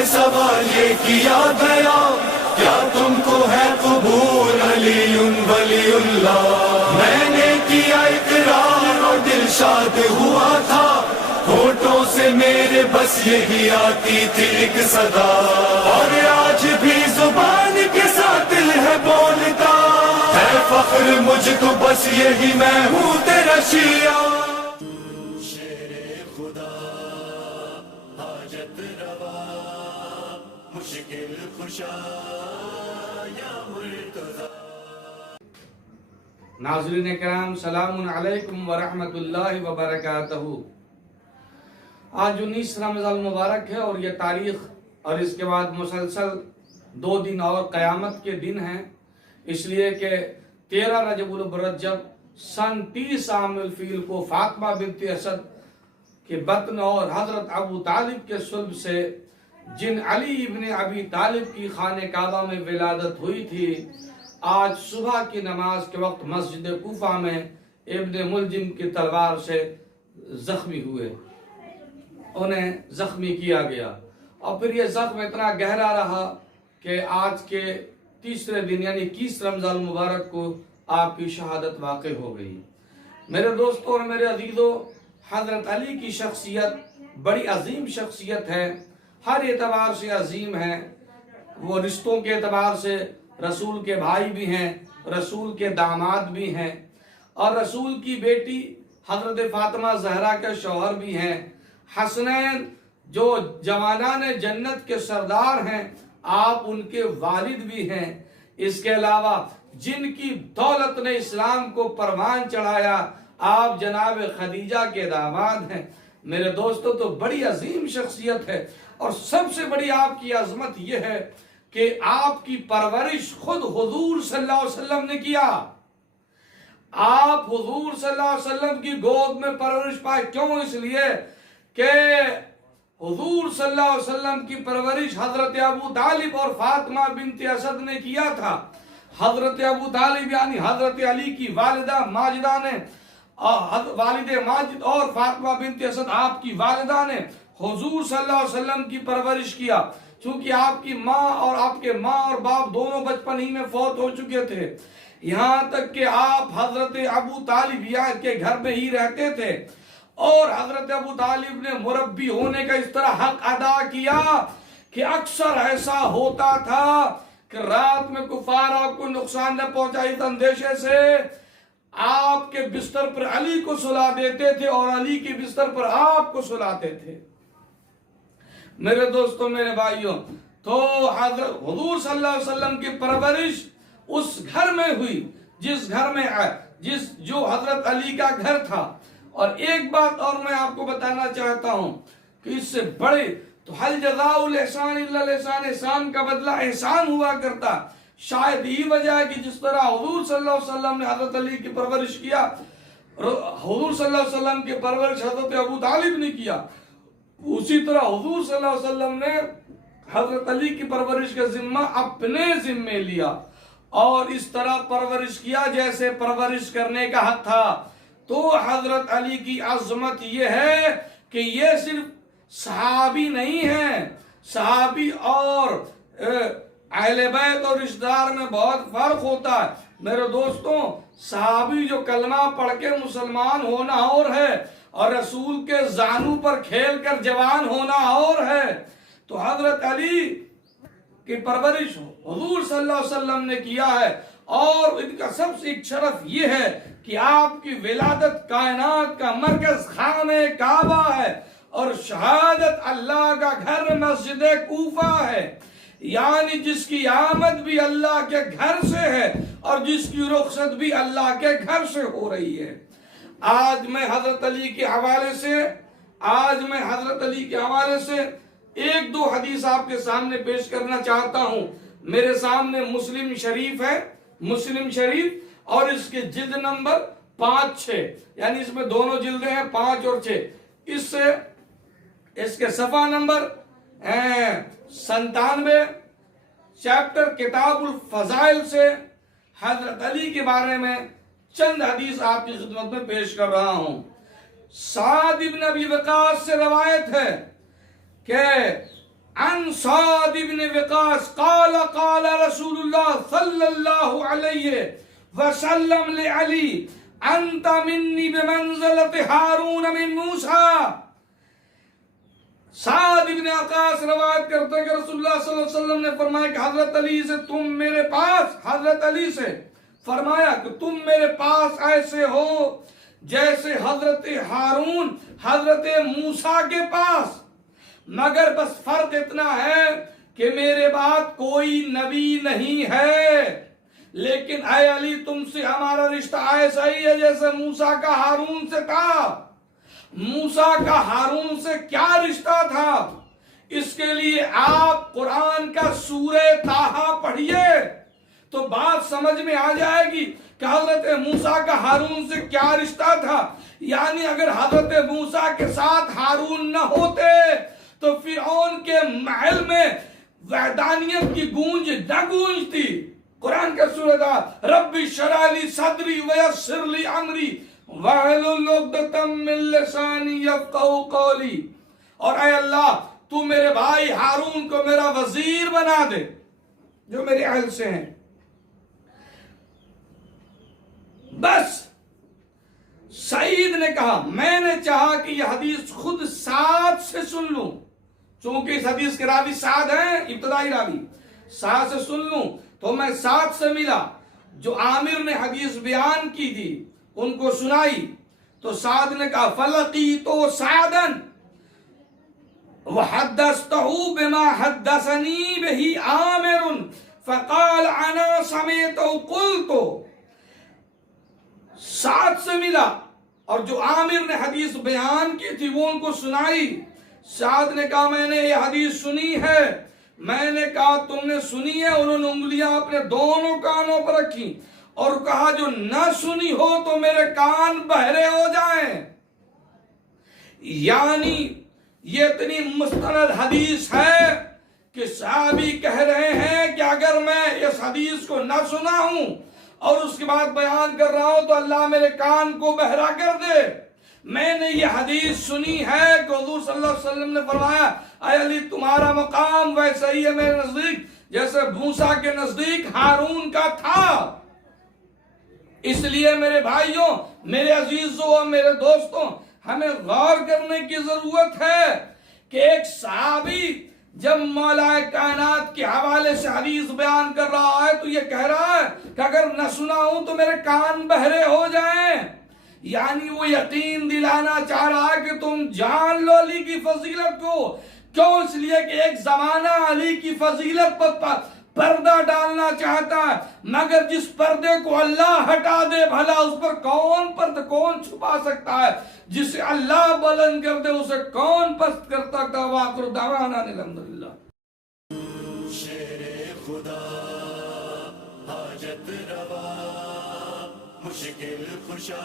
سے سوال یہ کیا گیا کیا تم کو ہے قبول علی ولی اللہ؟ میں نے کیا اقرار اور دل شاد ہوا تھا، ہونٹوں سے میرے بس یہی آتی تھی ایک صدا، اور آج بھی زبان کے ساتھ دل ہے بولتا ہے فخر مجھ کو، بس یہی میں ہوں تیرا شیعہ۔ شیر خدا حاجت روا مشکل خوشا یا مرتضی۔ ناظرین کرام، سلام علیکم ورحمۃ اللہ وبرکاتہ۔ آج 19 رمضان المبارک ہے اور یہ تاریخ اور اس کے بعد مسلسل 2 دن اور قیامت کے دن ہیں، اس لیے کہ 13 رجب المرجب سن 30 عام الفیل کو فاطمہ بنت اسد کے بطن اور حضرت ابو طالب کے صلب سے جن علی ابن ابی طالب کی خانہ کعبہ میں ولادت ہوئی تھی، آج صبح کی نماز کے وقت مسجد کوفہ میں ابن ملجم کی تلوار سے زخمی ہوئے، انہیں زخمی کیا گیا، اور پھر یہ زخم اتنا گہرا رہا کہ آج کے تیسرے دن یعنی 21 رمضان المبارک کو آپ کی شہادت واقع ہو گئی۔ میرے دوستوں اور میرے عزیزوں، حضرت علی کی شخصیت بڑی عظیم شخصیت ہے، ہر اعتبار سے عظیم ہے۔ وہ رشتوں کے اعتبار سے رسول کے بھائی بھی ہیں، رسول کے داماد بھی ہیں، اور رسول کی بیٹی حضرت فاطمہ زہرا کے شوہر بھی ہیں۔ حسنین جو جوانان جنت کے سردار ہیں، آپ ان کے والد بھی ہیں۔ اس کے علاوہ جن کی دولت نے اسلام کو پروان چڑھایا، آپ جناب خدیجہ کے داماد ہیں۔ میرے دوستو، تو بڑی عظیم شخصیت ہے، اور سب سے بڑی آپ کی عظمت یہ ہے کہ آپ کی پرورش خود حضور صلی اللہ علیہ وسلم نے کیا۔ آپ حضور صلی اللہ علیہ وسلم کی گود میں پرورش پائے، کیوں؟ اس لیے کہ حضور صلی اللہ علیہ وسلم کی پرورش حضرت ابو طالب اور فاطمہ بنت اسد نے کیا تھا۔ حضرت ابو طالب یعنی حضرت علی کی والدہ ماجدہ نے، والد ماجد، اور فاطمہ بنت اسد آپ کی والدہ نے حضور صلی اللہ علیہ وسلم کی پرورش کیا، چونکہ آپ کی ماں اور آپ کے ماں اور باپ دونوں بچپن ہی میں فوت ہو چکے تھے، یہاں تک کہ آپ حضرت ابو طالب کے گھر میں ہی رہتے تھے، اور حضرت ابو طالب نے مربی ہونے کا اس طرح حق ادا کیا کہ اکثر ایسا ہوتا تھا کہ رات میں کفار آپ کو نقصان نہ پہنچائے، اس اندیشے سے آپ کے بستر پر علی کو سلا دیتے تھے اور علی کے بستر پر آپ کو سلاتے تھے۔ میرے دوستوں، میرے بھائیوں، تو حضرت حضور صلی اللہ علیہ وسلم کی پرورش اس گھر میں ہوئی جس گھر میں جو حضرت علی کا گھر تھا۔ اور ایک بات اور میں آپ کو بتانا چاہتا ہوں کہ اس سے بڑے تو حل جزاء الاحسان الا الاحسان، احسان کا بدلہ احسان ہوا کرتا۔ شاید یہ وجہ ہے کہ جس طرح حضور صلی اللہ علیہ وسلم نے حضرت علی کی پرورش کیا، حضور صلی اللہ علیہ وسلم کی پرورش حضرت ابو طالب نے کیا، اسی طرح حضور صلی اللہ علیہ وسلم نے حضرت علی کی پرورش کا ذمہ اپنے ذمے لیا، اور اس طرح پرورش کیا جیسے پرورش کرنے کا حق تھا۔ تو حضرت علی کی عظمت یہ ہے کہ یہ صرف صحابی نہیں ہیں، صحابی اور اہل بیت اور رشتہ دار میں بہت فرق ہوتا ہے۔ میرے دوستوں، صحابی جو کلمہ پڑھ کے مسلمان ہونا اور ہے، اور رسول کے زانو پر کھیل کر جوان ہونا اور ہے۔ تو حضرت علی کی پرورش حضور صلی اللہ علیہ وسلم نے کیا ہے، اور ان کا سب سے ایک شرف یہ ہے کہ آپ کی ولادت کائنات کا مرکز خانہ کعبہ ہے، اور شہادت اللہ کا گھر مسجد کوفہ ہے، یعنی جس کی آمد بھی اللہ کے گھر سے ہے اور جس کی رخصت بھی اللہ کے گھر سے ہو رہی ہے۔ آج میں حضرت علی کے حوالے سے ایک دو حدیث آپ کے سامنے پیش کرنا چاہتا ہوں۔ میرے سامنے مسلم شریف ہے، مسلم شریف، اور اس کے جلد نمبر 5-6، یعنی اس میں دونوں جلدیں ہیں 5 اور 6۔ اس کے صفحہ نمبر 97 چیپٹر کتاب الفضائل سے حضرت علی کے بارے میں چند حدیث آپ کی خدمت میں پیش کر رہا ہوں۔ سعد ابن ابی وقاص سے روایت ہے کہ عن سعد بن وقاص قال قال رسول اللہ صلی اللہ علیہ وسلم لعلی انت منی بمنزلت ہارون من موسیٰ. سعد بن وقاص روایت کرتے ہیں کہ رسول اللہ صلی اللہ علیہ وسلم نے فرمایا کہ حضرت علی سے تم میرے پاس، حضرت علی سے فرمایا کہ تم میرے پاس ایسے ہو جیسے حضرت ہارون حضرت موسیٰ کے پاس، مگر بس فرق اتنا ہے کہ میرے بعد کوئی نبی نہیں ہے، لیکن اے علی تم سے ہمارا رشتہ ایسا ہی ہے جیسے موسیٰ کا ہارون سے تھا. موسیٰ کا ہارون سے کیا رشتہ تھا؟ اس کے لیے آپ قرآن کا سورہ طٰہٰ پڑھیے تو بات سمجھ میں آ جائے گی کہ حضرت موسیٰ کا ہارون سے کیا رشتہ تھا. یعنی اگر حضرت موسیٰ کے ساتھ ہارون نہ ہوتے تو فرعون کے محل میں وحدانیت کی گونج نہ گونجتی. قرآن کا سورہ تھا رب اشرح لی صدری ویسر لی امری واحلل عقدۃ من لسانی یفقہوا قولی. اور اے اللہ تو میرے بھائی ہارون کو میرا وزیر بنا دے جو میرے اہل سے ہیں. بس سعید نے کہا میں نے چاہا کہ یہ حدیث خود سعد سے سن لوں، چونکہ اس حدیث کے راوی سعد ہیں، ابتدائی راوی سعد سے سن لوں. تو میں سعد سے ملا جو عامر نے حدیث بیان کی تھی ان کو سنائی. تو سعد نے کہا فلقیت سعدا وحدثته بما حدثني به عامر فقال انا سمعت قلت. سعد سے ملا اور جو عامر نے حدیث بیان کی تھی وہ ان کو سنائی. سعد نے کہا میں نے یہ حدیث سنی ہے. میں نے کہا تم نے سنی ہے؟ انہوں نے انگلیاں اپنے دونوں کانوں پر رکھی اور کہا جو نہ سنی ہو تو میرے کان بہرے ہو جائیں. یعنی یہ اتنی مستند حدیث ہے کہ صحابی کہہ رہے ہیں کہ اگر میں اس حدیث کو نہ سنا ہوں اور اس کے بعد بیان کر رہا ہوں تو اللہ میرے کان کو بہرا کر دے. میں نے یہ حدیث سنی ہے کہ حضور صلی اللہ علیہ وسلم نے فرمایا اے علی تمہارا مقام ویسا ہی ہے میرے نزدیک جیسے موسیٰ کے نزدیک ہارون کا تھا. اس لیے میرے بھائیوں، میرے عزیزوں اور میرے دوستوں، ہمیں غور کرنے کی ضرورت ہے کہ ایک صحابی جب مولا کائنات کے حوالے سے حدیث بیان کر رہا ہے تو یہ کہہ رہا ہے کہ اگر نہ سنا ہوں تو میرے کان بہرے ہو جائیں. یعنی وہ یقین دلانا چاہ رہا ہے کہ تم جان لو علی کی فضیلت کو. کیوں؟ اس لیے کہ ایک زمانہ علی کی فضیلت پر پردہ ڈالنا چاہتا ہے، مگر جس پردے کو اللہ ہٹا دے بھلا اس پر کون چھپا سکتا ہے؟ جسے اللہ بلند کر دے اسے کون پست کر سکتا ہے؟ وآخر دعوانا الحمدللہ. شیر خدا حاجت روا مشکل کشا